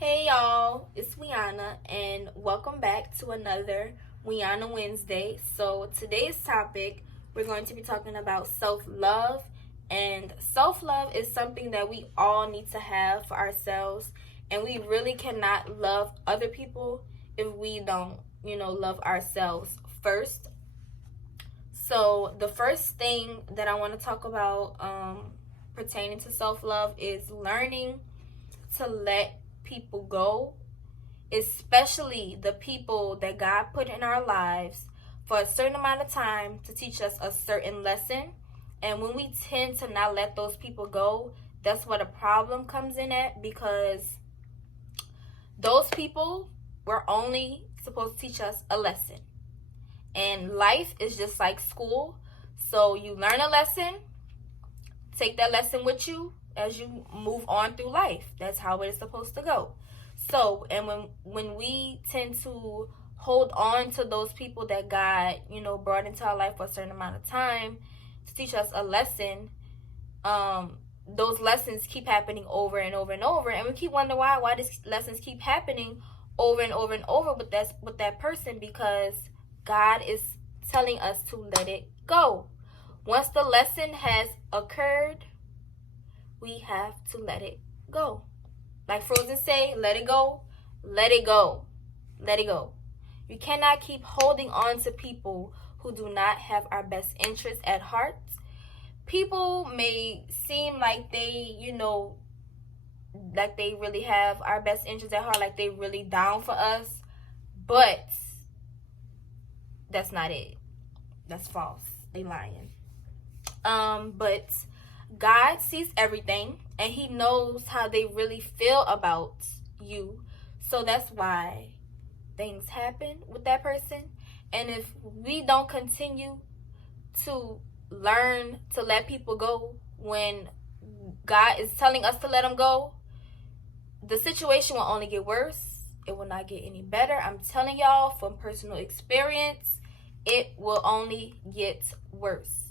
Hey y'all, it's Wiana, and welcome back to another Wiana Wednesday. So, today's topic, we're going to be talking about self love, and self love is something that we all need to have for ourselves, and we really cannot love other people if we don't, love ourselves first. So, the first thing that I want to talk about pertaining to self love is learning to let people go, especially the people that God put in our lives for a certain amount of time to teach us a certain lesson. And when we tend to not let those people go, that's where the problem comes in at, because those people were only supposed to teach us a lesson. And life is just like school. So you learn a lesson, take that lesson with you as you move on through life. That's how it is supposed to go. So, and when we tend to hold on to those people that God, brought into our life for a certain amount of time to teach us a lesson, those lessons keep happening over and over and over, and we keep wondering why these lessons keep happening over and over and over with that person, because God is telling us to let it go. Once the lesson has occurred, we have to let it go. Like Frozen say, let it go, let it go, let it go. You cannot keep holding on to people who do not have our best interests at heart. People may seem like like they really have our best interests at heart, like they really down for us, but that's not it. That's false. They lying. But God sees everything, and he knows how they really feel about you. So that's why things happen with that person. And if we don't continue to learn to let people go when God is telling us to let them go, the situation will only get worse. It will not get any better. I'm telling y'all from personal experience, it will only get worse.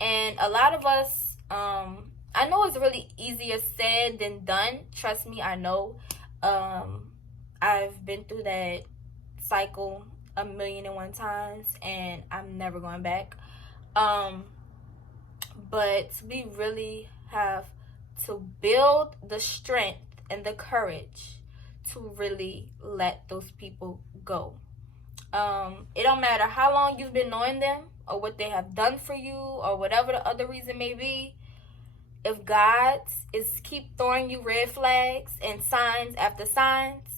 And a lot of us, I know it's really easier said than done. Trust me, I know. I've been through that cycle 1,000,001 times, and I'm never going back. But we really have to build the strength and the courage to really let those people go. It don't matter how long you've been knowing them or what they have done for you or whatever the other reason may be. If God is keep throwing you red flags and signs after signs,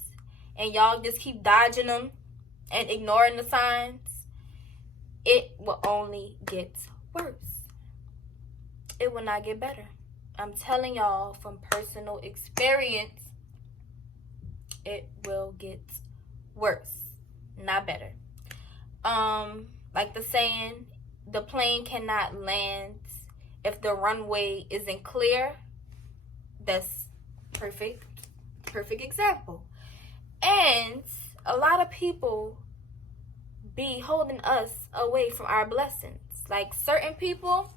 and y'all just keep dodging them and ignoring the signs, it will only get worse. It will not get better. I'm telling y'all from personal experience, it will get worse, not better. Like the saying, the plane cannot land if the runway isn't clear. That's perfect example. And a lot of people be holding us away from our blessings. Like certain people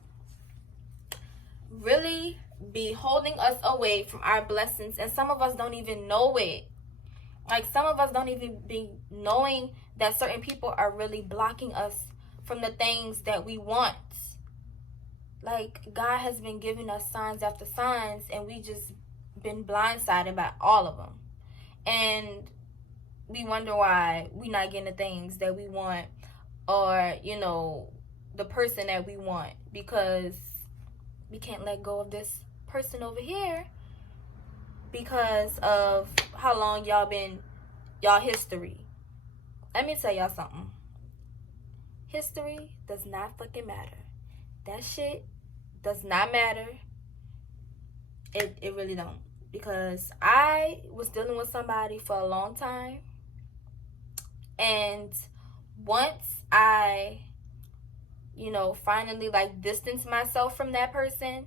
really be holding us away from our blessings, and some of us don't even know it. Like some of us don't even be knowing that certain people are really blocking us from the things that we want. Like God has been giving us signs after signs, and we just been blindsided by all of them. And we wonder why we not getting the things that we want, or the person that we want, because we can't let go of this person over here because of how long y'all history. Let me tell y'all something. History does not fucking matter. That shit does not matter. It really don't. Because I was dealing with somebody for a long time, and once I finally like distanced myself from that person,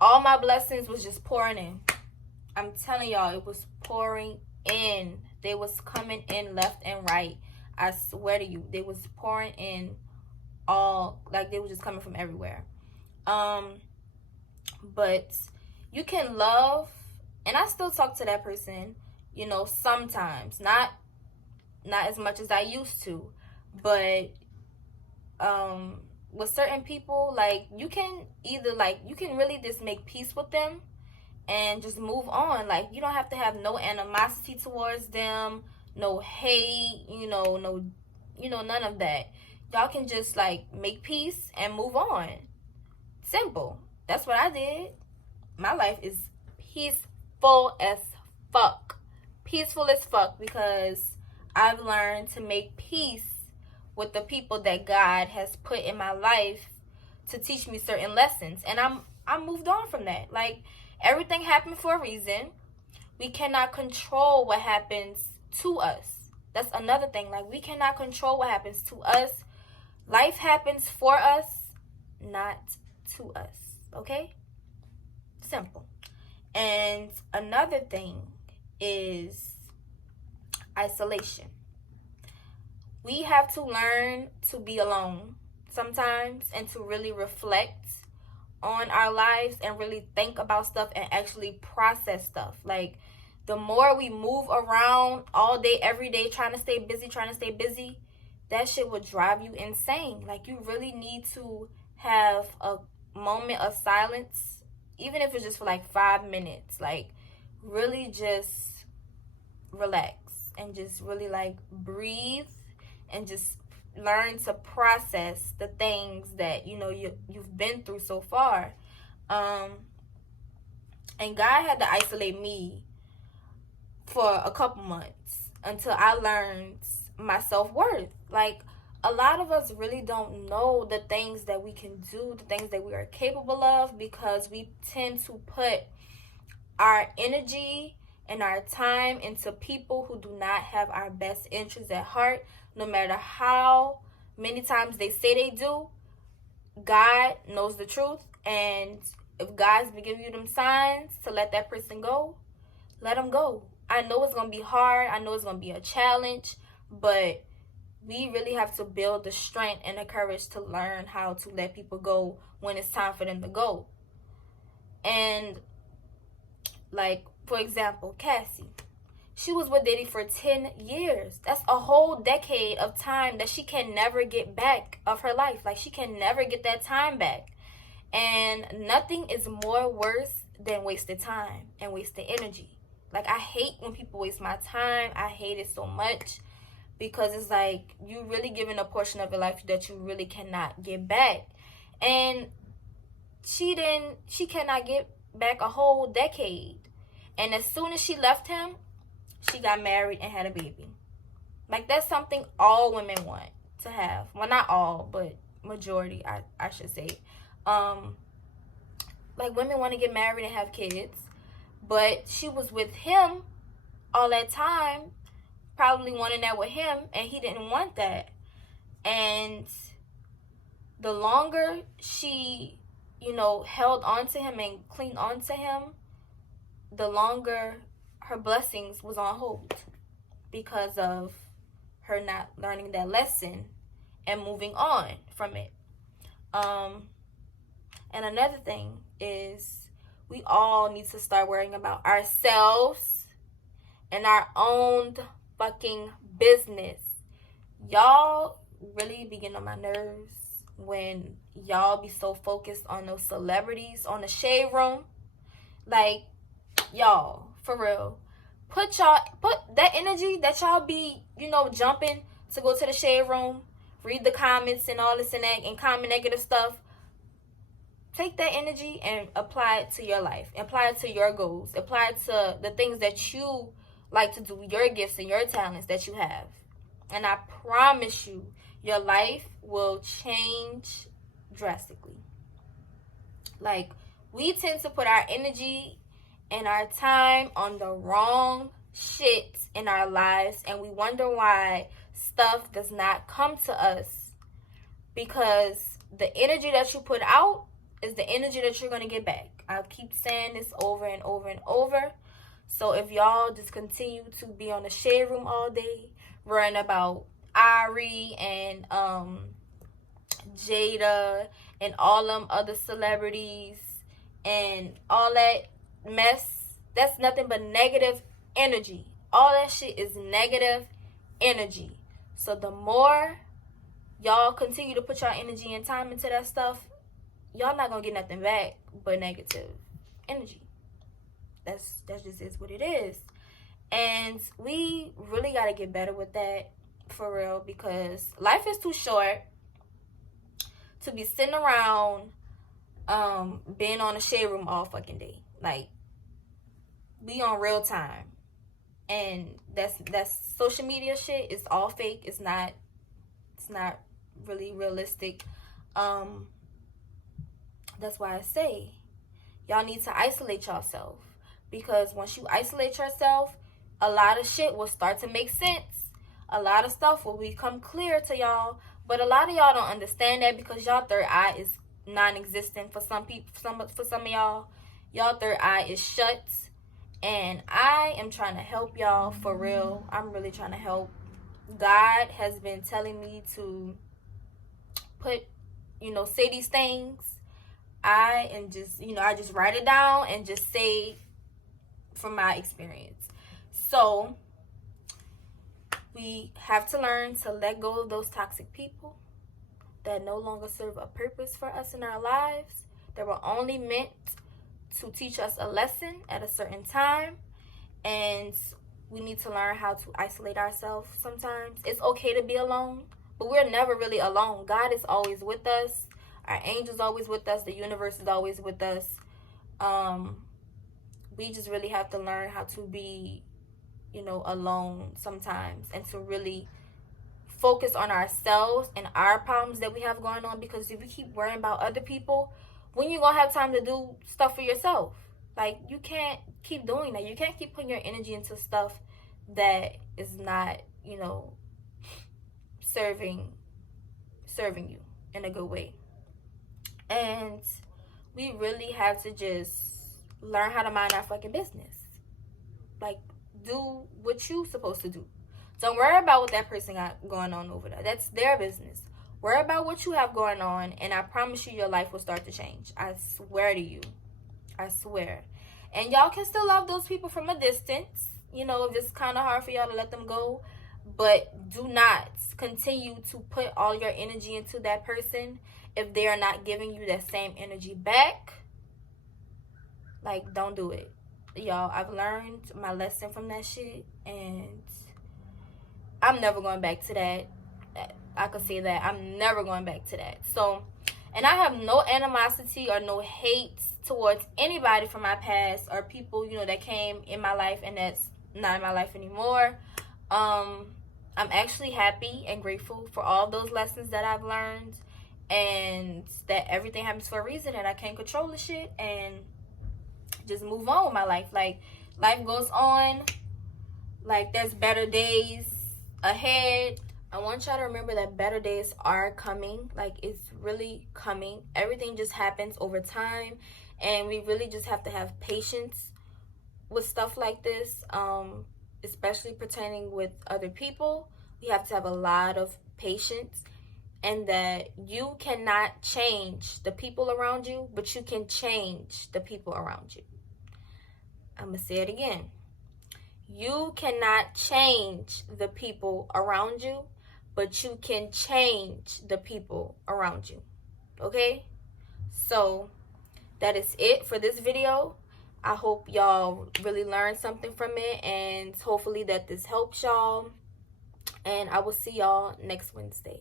all my blessings was just pouring in. I'm telling y'all, it was pouring in. They was coming in left and right. I swear to you, they was pouring in like they were just coming from everywhere. But you can love And I still talk to that person, you know, sometimes. Not as much as I used to. But with certain people, like, you can either, like, you can really just make peace with them and just move on. Like, you don't have to have no animosity towards them, no hate, none of that. Y'all can just, like, make peace and move on. Simple. That's what I did. My life is peaceful as fuck. Peaceful as fuck, because I've learned to make peace with the people that God has put in my life to teach me certain lessons. And I'm moved on from that. Like, everything happened for a reason. We cannot control what happens to us. That's another thing. Like, we cannot control what happens to us. Life happens for us, not to us. Okay? Simple. And another thing is isolation. We have to learn to be alone sometimes and to really reflect on our lives and really think about stuff and actually process stuff. Like, the more we move around all day, every day, trying to stay busy, that shit would drive you insane. Like, you really need to have a moment of silence, even if it's just for like 5 minutes. Like, really just relax and just really, like, breathe and just learn to process the things that you've been through so far. And God had to isolate me for a couple months until I learned my self-worth. Like, a lot of us really don't know the things that we can do, the things that we are capable of, because we tend to put our energy and our time into people who do not have our best interests at heart. No matter how many times they say they do, God knows the truth. And if God's been giving you them signs to let that person go, let them go. I know it's going to be hard. I know it's going to be a challenge. But we really have to build the strength and the courage to learn how to let people go when it's time for them to go. And, like, for example, Cassie. She was with Diddy for 10 years. That's a whole decade of time that she can never get back of her life. Like, she can never get that time back. And nothing is more worse than wasted time and wasted energy. Like, I hate when people waste my time. I hate it so much, because it's like you really giving a portion of your life that you really cannot get back. And she cannot get back a whole decade. And as soon as she left him, she got married and had a baby. Like, that's something all women want to have. Well, not all, but majority, I should say. Like, women want to get married and have kids. But she was with him all that time, probably wanting that with him, and he didn't want that. And the longer she, held on to him and clinged on to him, the longer her blessings was on hold, because of her not learning that lesson and moving on from it. And another thing is, we all need to start worrying about ourselves and our own fucking business. Y'all really be getting on my nerves when y'all be so focused on those celebrities on the shade room. Like, y'all, for real, put that energy that y'all be, jumping to go to the shade room, read the comments and all this and that, and comment negative stuff. Take that energy and apply it to your life. Apply it to your goals. Apply it to the things that you like to do, your gifts and your talents that you have. And I promise you, your life will change drastically. Like, we tend to put our energy and our time on the wrong shit in our lives, and we wonder why stuff does not come to us, because the energy that you put out is the energy that you're going to get back. I'll keep saying this over and over and over. So if y'all just continue to be on the shade room all day, worrying about Ari and Jada and all them other celebrities and all that mess, That's nothing but negative energy. All that shit is negative energy. So the more y'all continue to put your energy and time into that stuff, y'all not gonna get nothing back but negative energy. That's just is what it is. And we really gotta get better with that, for real, because life is too short to be sitting around being on a shade room all fucking day. Like, be on real time. And that's social media shit. It's all fake. It's not really realistic. That's why I say y'all need to isolate yourself, because once you isolate yourself, a lot of shit will start to make sense. A lot of stuff will become clear to y'all, but a lot of y'all don't understand that because y'all third eye is non-existent for some people. For some of y'all, y'all third eye is shut, and I am trying to help y'all, for real. I'm really trying to help. God has been telling me to put, say these things. I am just, I just write it down and just say from my experience. So we have to learn to let go of those toxic people that no longer serve a purpose for us in our lives, that were only meant to teach us a lesson at a certain time. And we need to learn how to isolate ourselves sometimes. It's okay to be alone, but we're never really alone. God is always with us. Our angel's always with us. The universe is always with us. We just really have to learn how to be, alone sometimes, and to really focus on ourselves and our problems that we have going on. Because if we keep worrying about other people, when you gonna have time to do stuff for yourself? Like, you can't keep doing that. You can't keep putting your energy into stuff that is not, serving you in a good way. And we really have to just learn how to mind our fucking business. Like, do what you supposed to do. Don't worry about what that person got going on over there. That's their business. Worry about what you have going on, and I promise you your life will start to change. I swear to you. I swear. And y'all can still love those people from a distance. If it's kind of hard for y'all to let them go. But do not continue to put all your energy into that person if they are not giving you that same energy back. Like, don't do it. Y'all, I've learned my lesson from that shit, and I'm never going back to that. I could say that. I'm never going back to that. So, and I have no animosity or no hate towards anybody from my past, or people, that came in my life and that's not in my life anymore. I'm actually happy and grateful for all those lessons that I've learned, and that everything happens for a reason, and I can't control the shit, and just move on with my life. Like, life goes on. Like, there's better days ahead. I want y'all to remember that better days are coming. Like, it's really coming. Everything just happens over time, and we really just have to have patience with stuff like this, especially pertaining with other people. We have to have a lot of patience, and that you cannot change the people around you, but you can change the people around you. I'm gonna say it again. You cannot change the people around you, but you can change the people around you. Okay? So that is it for this video. I hope y'all really learned something from it, and hopefully that this helps y'all. And I will see y'all next Wednesday.